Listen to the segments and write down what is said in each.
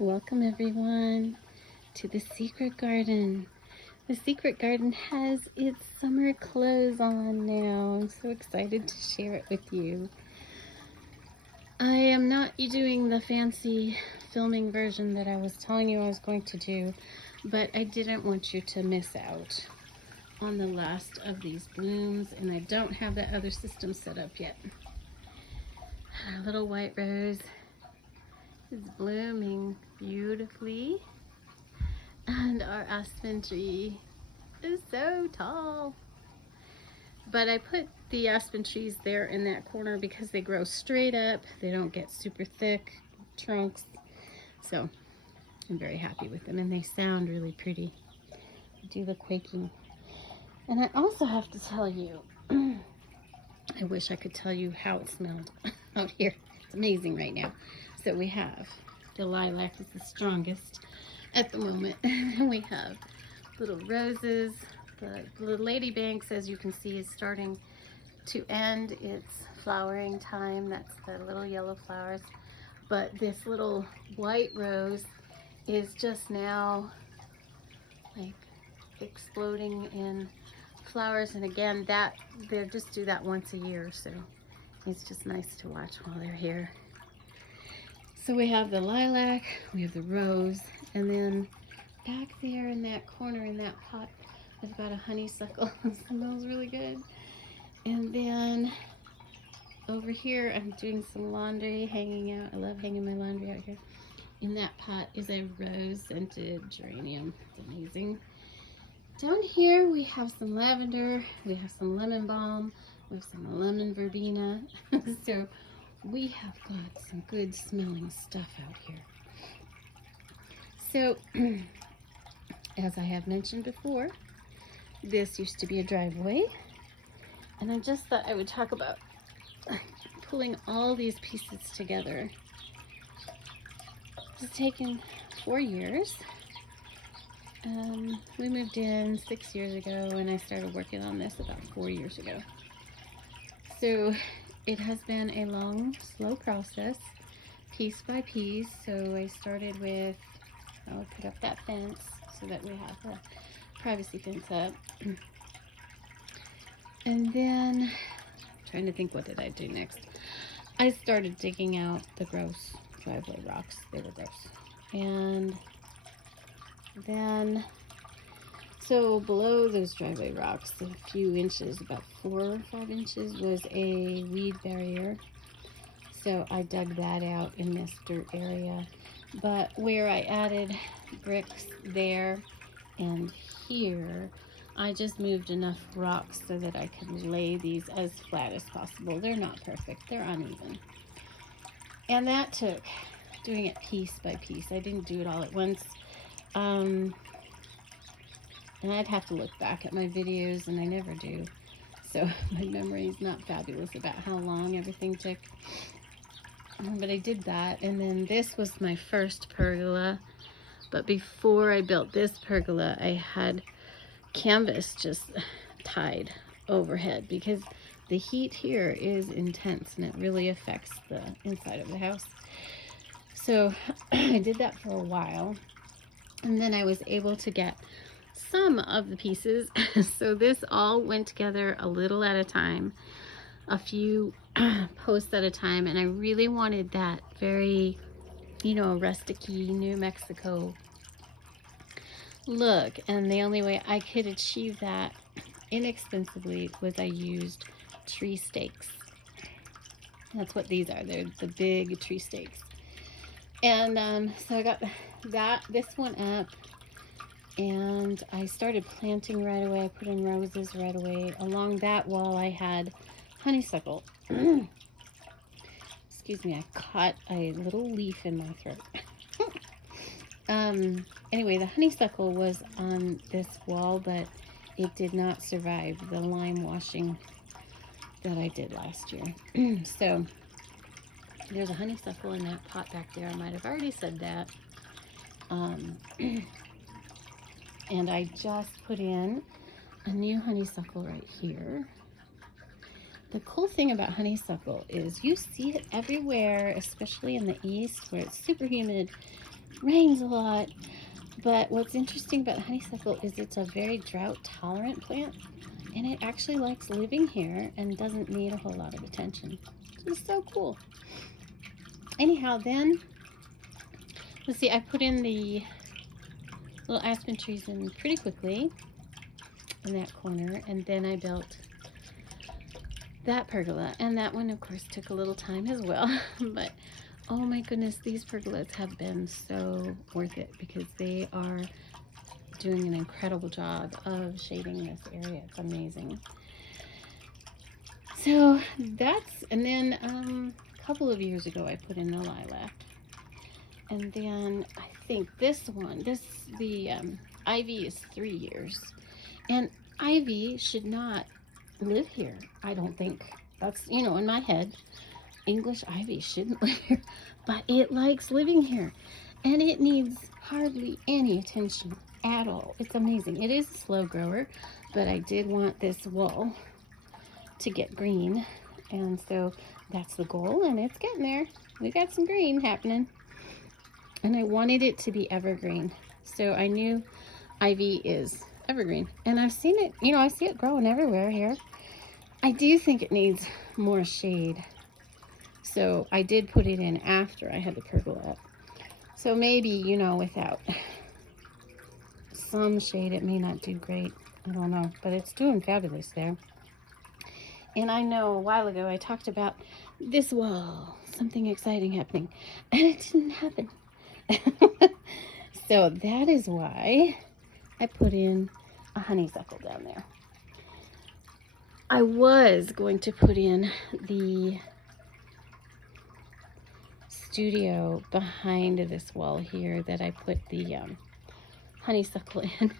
Welcome everyone to the Secret Garden. The Secret Garden has its summer clothes on now. I'm so excited to share it with you. I am not doing the fancy filming version that I was telling you I was going to do, but I didn't want you to miss out on the last of these blooms, and I don't have that other system set up yet. Our little white rose is blooming beautifully, and our aspen tree is so tall. But I put the aspen trees there in that corner because they grow straight up. They don't get super thick trunks. So I'm very happy with them, and they sound really pretty. They do the quaking. And I also have to tell you, I wish I could tell you how it smelled out here. It's amazing right now. So we have the lilac is the strongest at the moment. We have little roses. The ladybanks, as you can see, is starting to end its flowering time. That's the little yellow flowers. But this little white rose is just now like exploding in flowers. And again, that they just do that once a year, so it's just nice to watch while they're here. So we have the lilac, we have the rose, and then back there in that corner in that pot, I've got a honeysuckle. It smells really good. And then over here, I'm doing some laundry, hanging out. I love hanging my laundry out here. In that pot is a rose-scented geranium. It's amazing. Down here, we have some lavender, we have some lemon balm, we have some lemon verbena. So we have got some good smelling stuff out here. So, as I have mentioned before, this used to be a driveway, and I just thought I would talk about pulling all these pieces together. It's taken 4 years. We moved in 6 years ago, and I started working on this about 4 years ago. So it has been a long, slow process, piece by piece. So I started with, I'll put up that fence so that we have the privacy fence up. And then, trying to think, what did I do next? I started digging out the gross driveway rocks. They were gross. And then, so below those driveway rocks, a few inches, about 4 or 5 inches, was a weed barrier. So I dug that out in this dirt area. But where I added bricks there and here, I just moved enough rocks so that I could lay these as flat as possible. They're not perfect, they're uneven. And that took doing it piece by piece. I didn't do it all at once. And I'd have to look back at my videos, and I never do. So my memory is not fabulous about how long everything took. But I did that, and then this was my first pergola. But before I built this pergola, I had canvas just tied overhead because the heat here is intense and it really affects the inside of the house. So I did that for a while, and then I was able to get some of the pieces. So this all went together a little at a time, a few posts at a time, and I really wanted that very, rustic-y New Mexico look. And the only way I could achieve that inexpensively was I used tree stakes. That's what these are. They're the big tree stakes. And so I got this one up, and I started planting right away. I put in roses right away. Along that wall I had honeysuckle. Excuse me, I caught a little leaf in my throat. Anyway, the honeysuckle was on this wall, but it did not survive the lime washing that I did last year. So there's a honeysuckle in that pot back there. I might have already said that. And I just put in a new honeysuckle right here. The cool thing about honeysuckle is you see it everywhere, especially in the east where it's super humid rains a lot. But what's interesting about honeysuckle is it's a very drought tolerant plant, and it actually likes living here and doesn't need a whole lot of attention. It's so cool. Anyhow, then, let's see, I put in the little aspen trees in pretty quickly in that corner, and then I built that pergola, and that one of course took a little time as well. But oh my goodness, these pergolas have been so worth it because they are doing an incredible job of shading this area. It's amazing. So that's, and then a couple of years ago I put in the lilac, and then I think this one, the ivy is 3 years, and ivy should not live here, I don't think. That's, you know, in my head, English ivy shouldn't live here, but it likes living here, and it needs hardly any attention at all. It's amazing. It is a slow grower, but I did want this wall to get green, and so that's the goal, and it's getting there. We got some green happening, and I wanted it to be evergreen, so I knew ivy is evergreen, and I've seen it, you know, I see it growing everywhere here. I do think it needs more shade, so I did put it in after I had the pergola up. So maybe, you know, without some shade it may not do great. I don't know, but it's doing fabulous there. And I know a while ago I talked about this wall, something exciting happening, and it didn't happen. So that is why I put in a honeysuckle down there. I was going to put in the studio behind this wall here that I put the honeysuckle in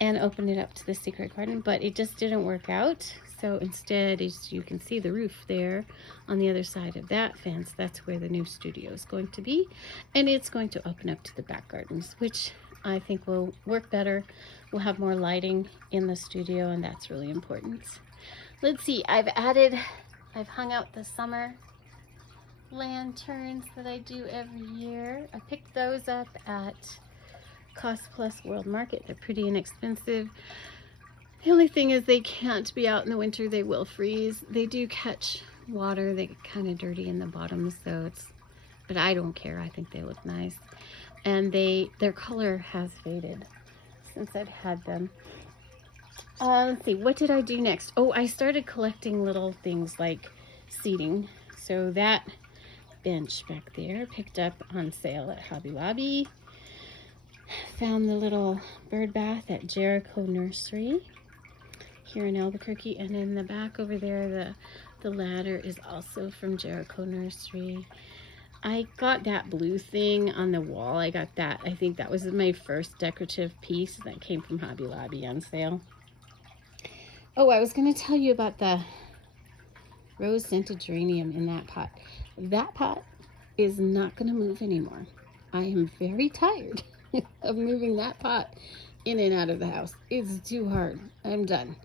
and open it up to the secret garden, but it just didn't work out. So instead, as you can see the roof there on the other side of that fence, that's where the new studio is going to be, and it's going to open up to the back gardens, which I think will work better. We'll have more lighting in the studio, and that's really important. Let's see, I've hung out the summer lanterns that I do every year. I picked those up at Cost Plus World Market. They're pretty inexpensive. The only thing is they can't be out in the winter. They will freeze. They do catch water. They get kind of dirty in the bottom, so it's, but I don't care. I think they look nice. And their color has faded since I've had them. Let's see, what did I do next? Oh, I started collecting little things like seating. So that bench back there, picked up on sale at Hobby Lobby. Found the little bird bath at Jericho Nursery here in Albuquerque, and in the back over there, the ladder is also from Jericho Nursery. I got that blue thing on the wall. I got that. I think that was my first decorative piece that came from Hobby Lobby on sale. Oh, I was going to tell you about the rose scented geranium in that pot. That pot is not going to move anymore. I am very tired of moving that pot in and out of the house. It's too hard. I'm done.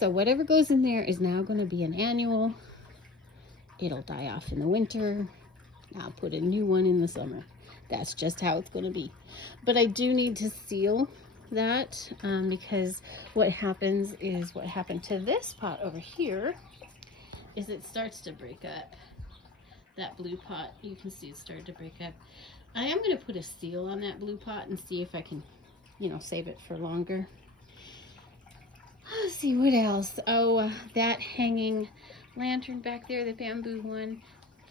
So whatever goes in there is now going to be an annual. It'll die off in the winter. I'll put a new one in the summer. That's just how it's going to be. But I do need to seal that because what happens is what happened to this pot over here is it starts to break up. That blue pot, you can see it started to break up. I am going to put a seal on that blue pot and see if I can, you know, save it for longer. Let's see, what else? Oh, that hanging lantern back there, the bamboo one.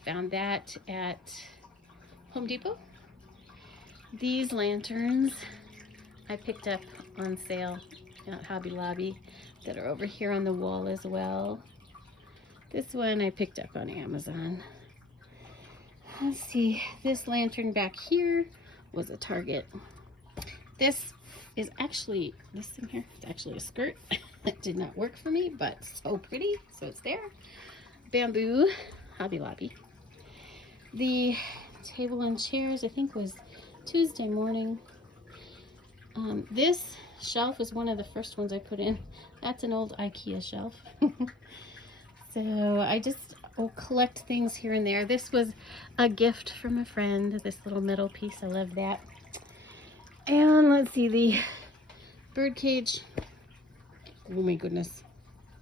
Found that at Home Depot. These lanterns I picked up on sale at Hobby Lobby that are over here on the wall as well. This one I picked up on Amazon. Let's see, this lantern back here was a Target. This is actually, this thing here, it's actually a skirt. It did not work for me, but so pretty, so it's there. Bamboo, Hobby Lobby. The table and chairs, I think, was Tuesday morning. This shelf was one of the first ones I put in. That's an old IKEA shelf. So I just will collect things here and there. This was a gift from a friend, this little metal piece. I love that. And let's see, the bird cage. Oh my goodness.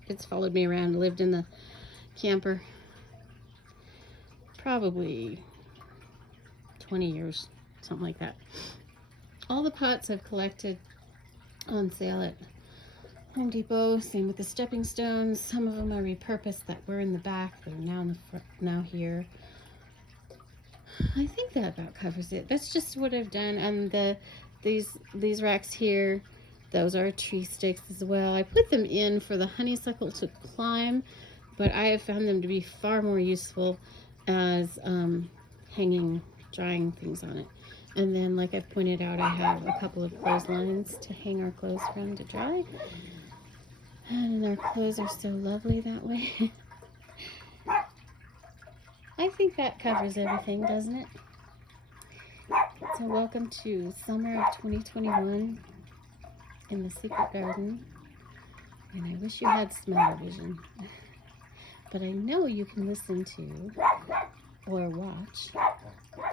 It's followed me around, lived in the camper probably 20 years, something like that. All the pots I've collected on sale at Home Depot. Same with the stepping stones. Some of them I repurposed that were in the back. They're now in the front, now here. I think that about covers it. That's just what I've done. And these racks here, those are tree stakes as well. I put them in for the honeysuckle to climb, but I have found them to be far more useful as hanging, drying things on it. And then, like I've pointed out, I have a couple of clotheslines to hang our clothes from to dry. And our clothes are so lovely that way. I think that covers everything, doesn't it? So welcome to summer of 2021 in the Secret Garden. And I wish you had smell-o-vision. But I know you can listen to or watch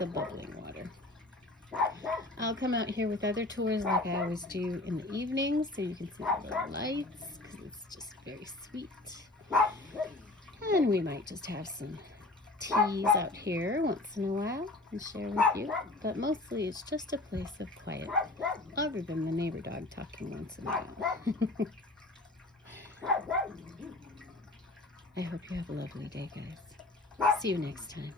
the bubbling water. I'll come out here with other tours like I always do in the evenings, so you can see the little lights, because it's just very sweet. And we might just have some teas out here once in a while and share with you, but mostly it's just a place of quiet, other than the neighbor dog talking once in a while. I hope you have a lovely day, guys. See you next time.